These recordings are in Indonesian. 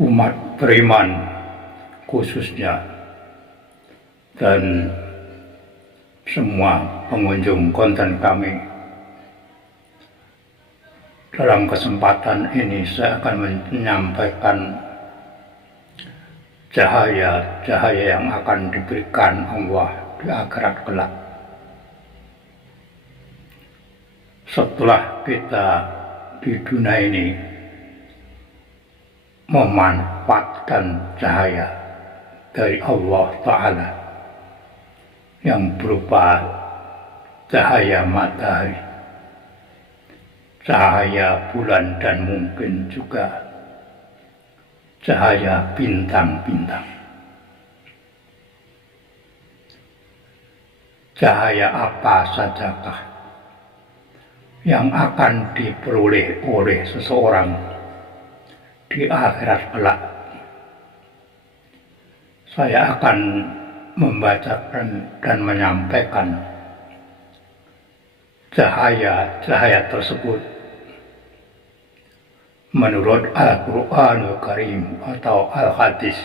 umat beriman khususnya dan semua pengunjung konten kami. Dalam kesempatan ini saya akan menyampaikan cahaya yang akan diberikan Allah di akhirat kelak. Setelah kita di dunia ini memanfaatkan cahaya dari Allah Ta'ala yang berupa cahaya matahari, cahaya bulan, dan mungkin juga cahaya bintang-bintang. Cahaya apa sajakah yang akan diperoleh oleh seseorang di akhirat kelak? Saya akan membacakan dan menyampaikan cahaya tersebut menurut Al-Quranul Karim atau Al-Hadis.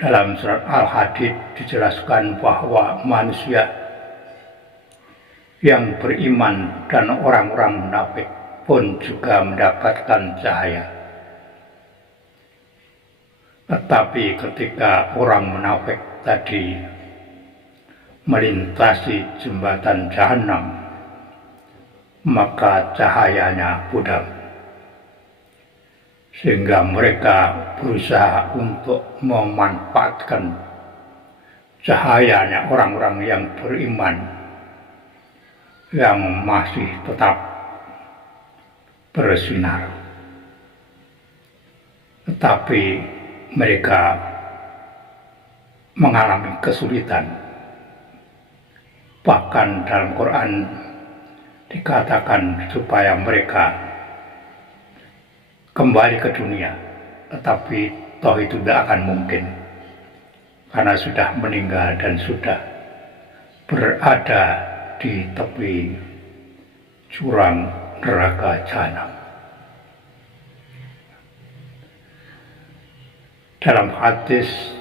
Dalam surat Al-Hadid dijelaskan bahwa manusia yang beriman dan orang-orang munafik pun juga mendapatkan cahaya. Tetapi ketika orang munafik tadi melintasi jembatan Jahanam, maka cahayanya pudar, sehingga mereka berusaha untuk memanfaatkan cahayanya orang-orang yang beriman yang masih tetap bersinar. Tetapi mereka mengalami kesulitan. Bahkan dalam Quran dikatakan supaya mereka kembali ke dunia, tetapi toh itu tidak akan mungkin karena sudah meninggal dan sudah berada di tepi jurang neraka jahanam. Dalam hadis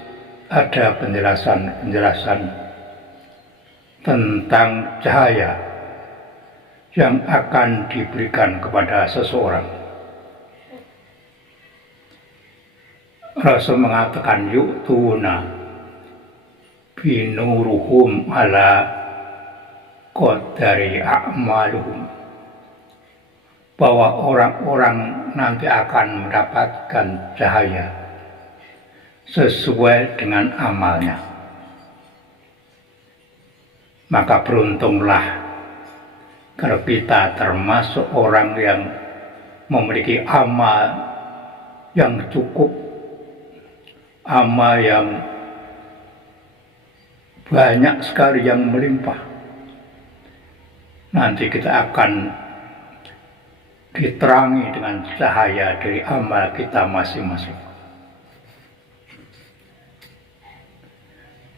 ada penjelasan tentang cahaya yang akan diberikan kepada seseorang. Rasul mengatakan yu'tuna binuruhum ala qadari a'maluhum, bahwa orang-orang nanti akan mendapatkan cahaya sesuai dengan amalnya. Maka beruntunglah kalau kita termasuk orang yang memiliki amal yang cukup, amal yang banyak sekali, yang melimpah. Nanti kita akan diterangi dengan cahaya dari amal kita masing-masing.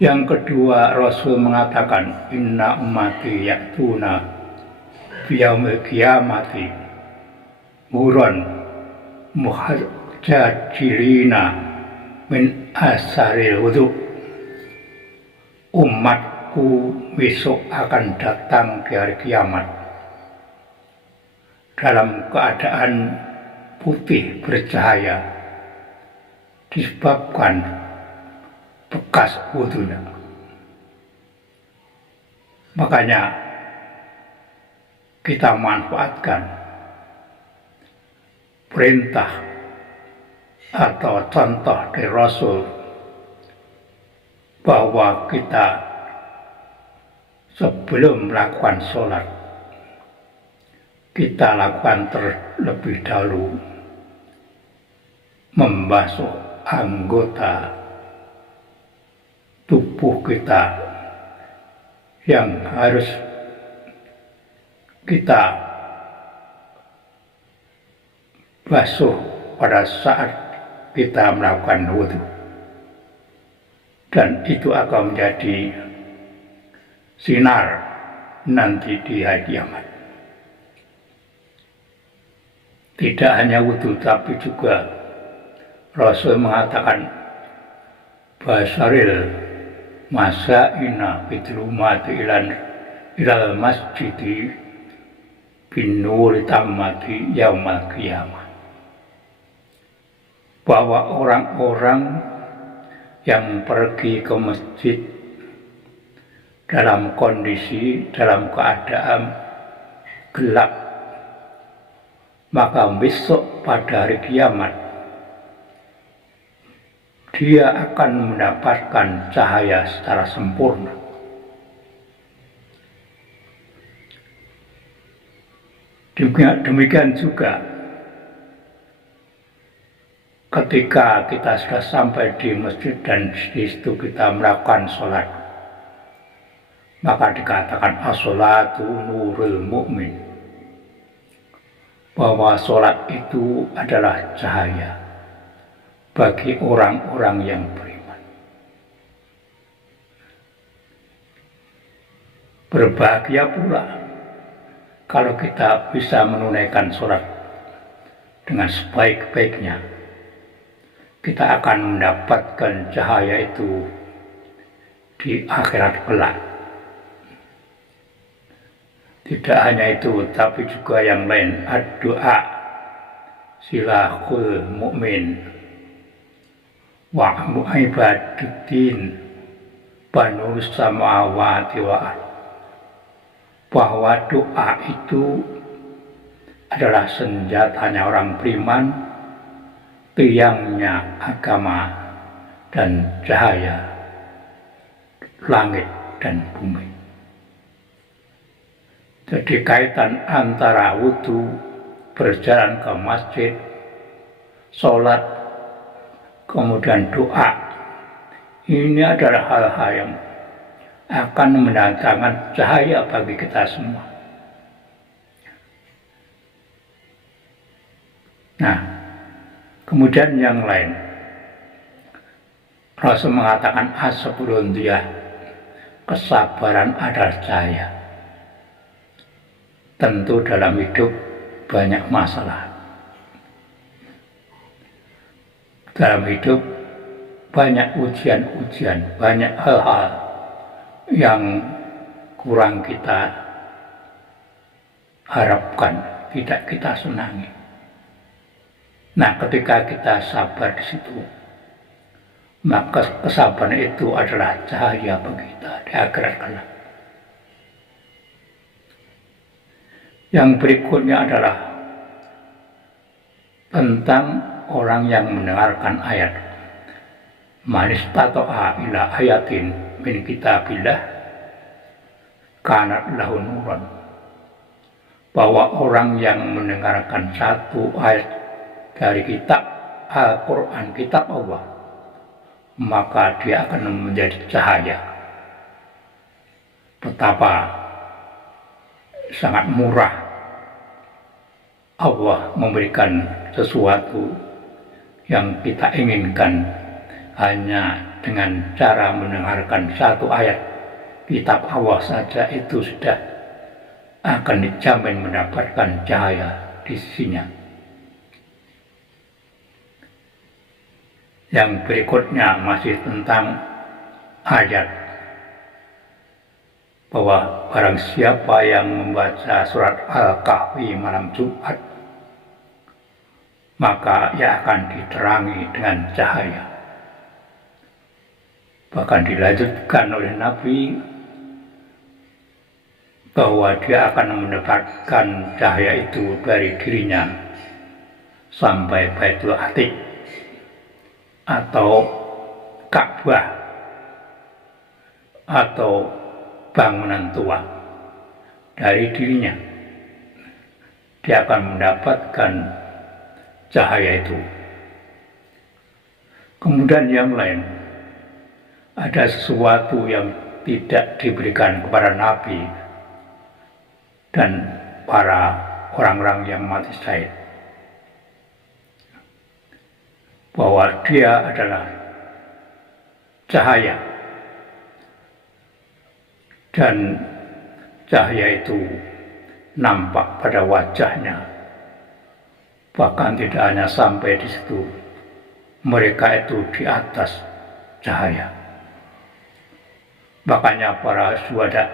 Yang kedua, Rasul mengatakan inna ummati ya'tuna biyaumil qiyamati huran muhajjalina min asaril wudu. Umatku besok akan datang di hari kiamat dalam keadaan putih bercahaya disebabkan bekas wudunya. Makanya kita manfaatkan perintah atau contoh dari Rasul bahwa kita sebelum melakukan sholat, kita lakukan terlebih dahulu membasuh anggota tubuh kita yang harus kita basuh pada saat kita melakukan wudhu. Dan itu akan menjadi sinar nanti di hari kiamat. Tidak hanya wudhu tapi juga Rasul mengatakan basaril masa'ina bidlumati ilal masjidi binuri tammati yaumal qiyamah, bahwa orang-orang yang pergi ke masjid dalam keadaan gelap, maka besok pada hari kiamat dia akan mendapatkan cahaya secara sempurna. Demikian juga ketika kita sudah sampai di masjid dan di situ kita melakukan sholat, maka dikatakan as-sholatu nurul mu'min, bahwa sholat itu adalah cahaya bagi orang-orang yang beriman. Berbahagia pula kalau kita bisa menunaikan sholat dengan sebaik-baiknya. Kita akan mendapatkan cahaya itu di akhirat kelak. Tidak hanya itu, tapi juga yang lain. Ad-du'a silahul mu'min wa mu'ibaduddin banul samawati wa'ad, bahwa doa itu adalah senjatanya orang beriman, tiangnya agama dan cahaya langit dan bumi. Jadi kaitan antara wudhu, berjalan ke masjid, sholat, kemudian doa, ini adalah hal-hal yang akan mendatangkan cahaya bagi kita semua. Nah, kemudian yang lain, Rasul mengatakan as-sabrun dia, kesabaran adalah cahaya. Tentu dalam hidup banyak masalah. Dalam hidup banyak ujian-ujian, banyak hal-hal yang kurang kita harapkan, tidak kita senangi. Nah, ketika kita sabar di situ, maka kesabaran itu adalah cahaya bagi kita di akhirat kelak. Yang berikutnya adalah tentang orang yang mendengarkan ayat. Man istata'a ila ayatin min kitabillah kanat lahu nuran, bahwa orang yang mendengarkan satu ayat dari kitab Al-Quran, kitab Allah, maka dia akan menjadi cahaya. Betapa sangat murah Allah memberikan sesuatu yang kita inginkan hanya dengan cara mendengarkan satu ayat kitab Allah saja, itu sudah akan dijamin mendapatkan cahaya di sisinya. Yang berikutnya masih tentang ayat, bahwa barang siapa yang membaca surat Al-Kahfi malam Jumat, maka ia akan diterangi dengan cahaya. Bahkan dilanjutkan oleh Nabi bahwa dia akan mendapatkan cahaya itu dari dirinya sampai Baitul Atiq atau Ka'bah atau bangunan tua. Dari dirinya dia akan mendapatkan cahaya itu. Kemudian yang lain, ada sesuatu yang tidak diberikan kepada Nabi dan para orang-orang yang mati syahid, bahwa dia adalah cahaya, dan cahaya itu nampak pada wajahnya Bahkan tidak hanya sampai di situ, mereka itu di atas cahaya. Makanya para syuhada,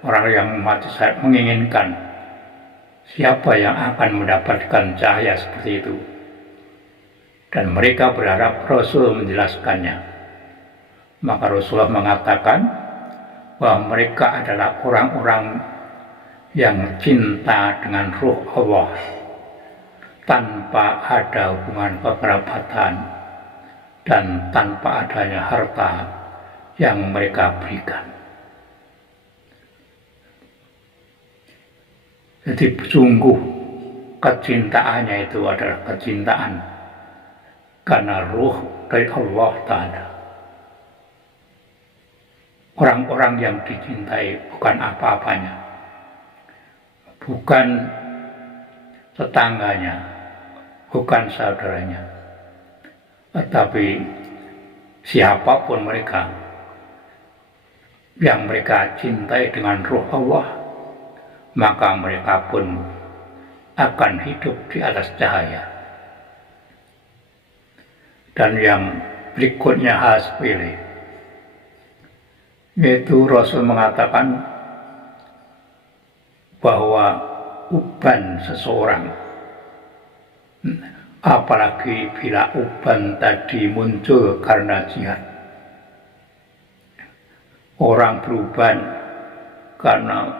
orang yang mati syahid, menginginkan siapa yang akan mendapatkan cahaya seperti itu. Dan mereka berharap Rasul menjelaskannya. Maka Rasulullah mengatakan bahwa mereka adalah orang-orang yang cinta dengan ruh Allah tanpa ada hubungan kekerabatan dan tanpa adanya harta yang mereka berikan. Jadi sungguh kecintaannya itu adalah kecintaan karena ruh dari Allah Ta'ala. Orang-orang yang dicintai bukan apa-apanya, bukan tetangganya, bukan saudaranya, tetapi siapapun mereka yang mereka cintai dengan ruh Allah, maka mereka pun akan hidup di atas cahaya. Dan yang berikutnya hal sepele, yaitu Rasul mengatakan bahwa uban seseorang, apalagi bila uban tadi muncul karena jihad, orang beruban karena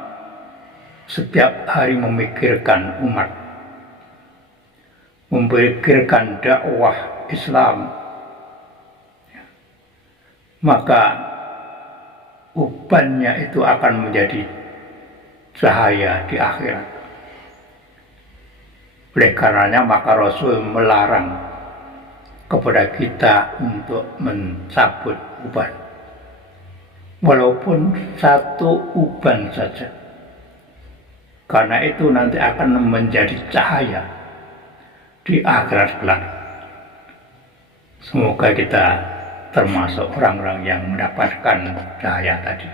setiap hari memikirkan umat, memikirkan dakwah Islam, maka ubannya itu akan menjadi cahaya di akhirat. Oleh karenanya maka Rasul melarang kepada kita untuk mencabut uban, walaupun satu uban saja, karena itu nanti akan menjadi cahaya di akhirat kelak. Semoga kita termasuk orang-orang yang mendapatkan cahaya tadi.